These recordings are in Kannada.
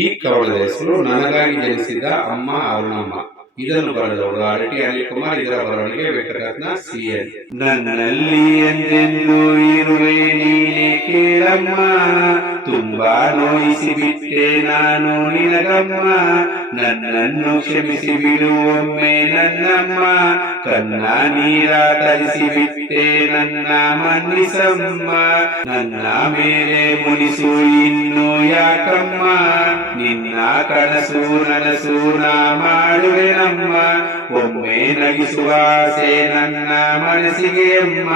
ಈ ಕವನದ ಹೆಸರು ನನಗಾಗಿ ಜನಿಸಿದ ಅಮ್ಮ ಅರುಣಮ್ಮ. ಇದನ್ನು ಬರೆದವರು ಅರಟಿ ಅನಿಲ್ ಕುಮಾರ್. ಇದರ ಬರವಣಿಗೆ ವೆಂಕಟರತ್ನ CN. ನನ್ನಲ್ಲಿ ಎಂದೆಂದು ಇರುವೆ ನೀನೆ ಕೇಳಮ್ಮ, ತುಂಬಾ ನೋಯಿಸಿ ಬಿಟ್ಟೆ ನಾನು ನಿನಗಮ್ಮ, ನನ್ನನ್ನು ಕ್ಷಮಿಸಿ ಬಿಡು ಒಮ್ಮೆ ನನ್ನಮ್ಮ, ಕನ್ನ ನೀರ ತರಿಸಿ ಬಿಟ್ಟೆ ನನ್ನ ಮನ್ನಿಸಮ್ಮ, ನನ್ನ ಮೇಲೆ ಮುನಿಸು ಇನ್ನು ಯಾಕಮ್ಮ, ನಿನ್ನ ಕನಸು ನನಸು ನಾ ಮಾಡುವೆನಮ್ಮ, ಒಮ್ಮೆ ನಗಿಸುವ ಆಸೆ ನನ್ನ ಮನಸ್ಸಿಗೆ ಅಮ್ಮ,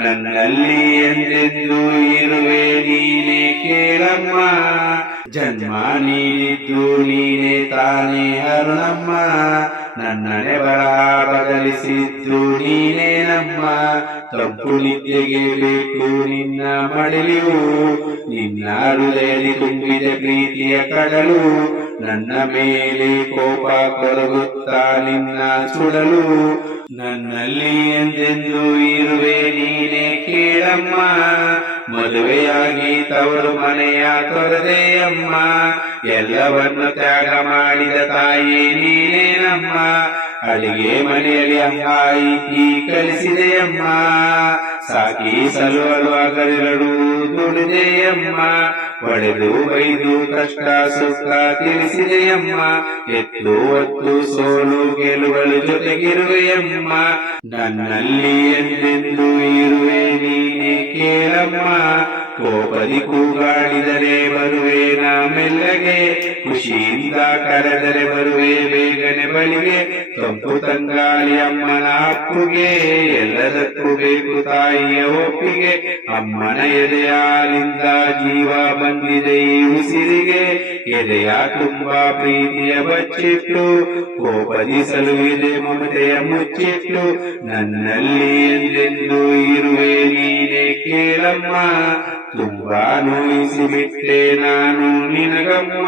ನನ್ನಲ್ಲಿ ಎಂದೆಂದು ಇರುವೆ ನೀನೆ ಕೇಳಮ್ಮ, ಜನ್ಮ ನೀಡಿದ್ದು ನೀನೆ ತಾನೇ ಅರುಣಮ್ಮ, ನನ್ನನೆ ಬರ ಬದಲಿಸಿದ್ದು ನೀನೇ ನಮ್ಮ, ತಂಪು ನಿದ್ದೆಗೆ ಬೇಕು ನಿನ್ನ ಮಡಿಲಿಯು, ನಿನ್ನ ಹೃದಯದಲ್ಲಿ ತುಂಬಿದ ಪ್ರೀತಿಯ ಕಡಲು, ನನ್ನ ಮೇಲೆ ಕೋಪ ಕೊರಗುತ್ತಾ ನಿನ್ನ ಸುಡಲು, ನನ್ನಲ್ಲಿ ಎಂದೆಂದು ಇರುವೆ ನೀನೆ ಕೇಳಮ್ಮ, ಮದುವೆಯಾಗಿ ತವರು ಮನೆಯ ತೊರೆದೆಯಮ್ಮ, ಎಲ್ಲವನ್ನು ತ್ಯಾಗ ಮಾಡಿದ ತಾಯಿ ನೀನೇನಮ್ಮ, ಅಡಿಗೆ ಮನೆಯಲ್ಲಿ ಅಮ್ಮಾಯಿ ಕಲಿಸಿದೆಯಮ್ಮ, ಸಾಕಿ ಸಲುವಲು ಹಗಲಿರಳು ದುಡಿದೆಯಮ್ಮ, ಒಡೆದು ಬೈದು ಕಷ್ಟ ಸುಖ ತಿಳಿಸಿದೆಯಮ್ಮ, ಎತ್ತು ಹೊತ್ತು ಸೋಲು ಗೆಲುವಳು ಜೊತೆಗಿರುವೆಯಮ್ಮ, ನನ್ನಲ್ಲಿ ಎಂದೆಂದು ಇರುವೆ ನೀನೆ ಕೇಳಮ್ಮ, ಕೋಪದಿ ಕೂಗಾಡಿದರೆ ಬರುವೆ ನಾ ಮೆಲ್ಲಗೆ, ಖುಷಿಯಿಂದ ಕರೆದರೆ ಬರುವೆ ಬೇಗನೆ ಬಳಿಗೆ, ತಂಪು ತಂಗಾಳಿ ಅಮ್ಮನ ಅಪ್ಪುಗೆ, ಎಲ್ಲದಕ್ಕೂ ಬೇಕು ತಾಯಿಯ ಒಪ್ಪಿಗೆ, ಅಮ್ಮನ ಎದೆಯ ಹಾಲಿಂದ ಜೀವ ಬಂದಿದೆ ಈ ಉಸಿರಿಗೆ, ಎದೆಯ ತುಂಬಾ ಪ್ರೀತಿಯ ಬಚ್ಚಿಟ್ಟು, ಕೋಪದಿ ಸಲುವಿದೆ ಮಮತೆಯ ಮುಚ್ಚಿಟ್ಟು, ನನ್ನಲ್ಲಿ ಎಂದೆಂದು ಇರುವೆ ನೀನೆ ಕೇಳಮ್ಮ, ತುಂಬಾ ನೋಯಿಸಿ ಬಿಟ್ಟೆ ನಾನು ನಿನಗಮ್ಮ.